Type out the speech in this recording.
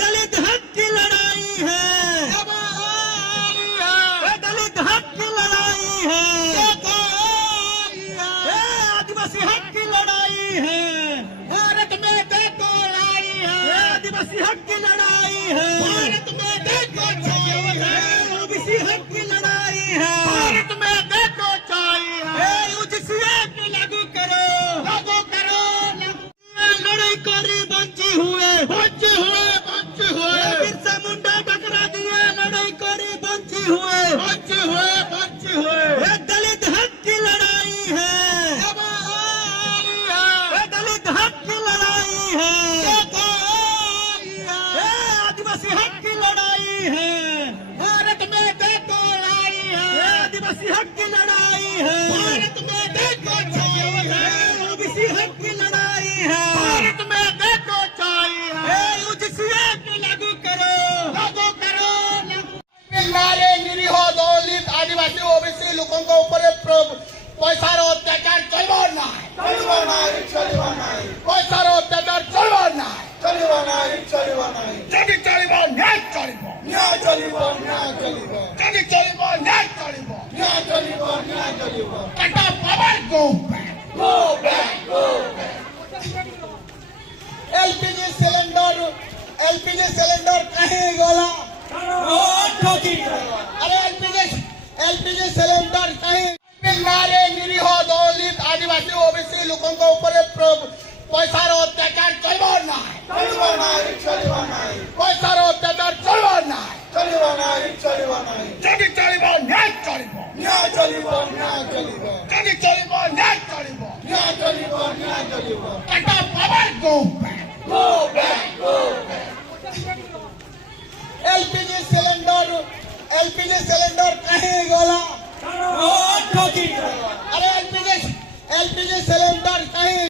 दलित हक की लड़ाई है, दलित हक की लड़ाई है, आदिवासी हक की लड़ाई है, भारत में देखो लड़ाई है, आदिवासी हक की लड़ाई है, भारत में देखो ओबीसी हक की लड़ाई है, भारत में देखो चाहिए यूजीसी एक्ट लागू करो, लड़ाई करी बंची हुए, बिरसा मुंडा टकरा दिए, लड़ाई करी बंची हुए, दलित हक की लड़ाई है, दलित हक की लड़ाई है, आदिवासी हक की लड़ाई है, भारत में देखो लड़ाई है, आदिवासी हक की लड़ाई है, भारत में देखो ओबीसी हक की लड़ाई है, भारत में देखो चाहिए यूजीसी एक्ट लागू करो, नारे निरीह दलित आदिवासी ओबीसी लोगों को ऊपर पैसार अत्याचार चलो ना, पैसार अत्याचार चलो ना, जदि चलिब न्याय चलिब, जदि चलिब न्याय चलिब, काटा power go back. LPG cylinder कहीं गला, अरे एलपीजी सिलेंडर कहीं नारे निरीह दलित आदिवासी ओबीसी लोगों को ऊपर पैसार अत्याचार चलो ना, पैसार अत्याचार चलो ना, जदि चलिब न्याय चलिब, जदि चलिब न्याय चलिब, काटा power go back. LPG cylinder कहीं गला, अरे एलपीजी सिलेंडर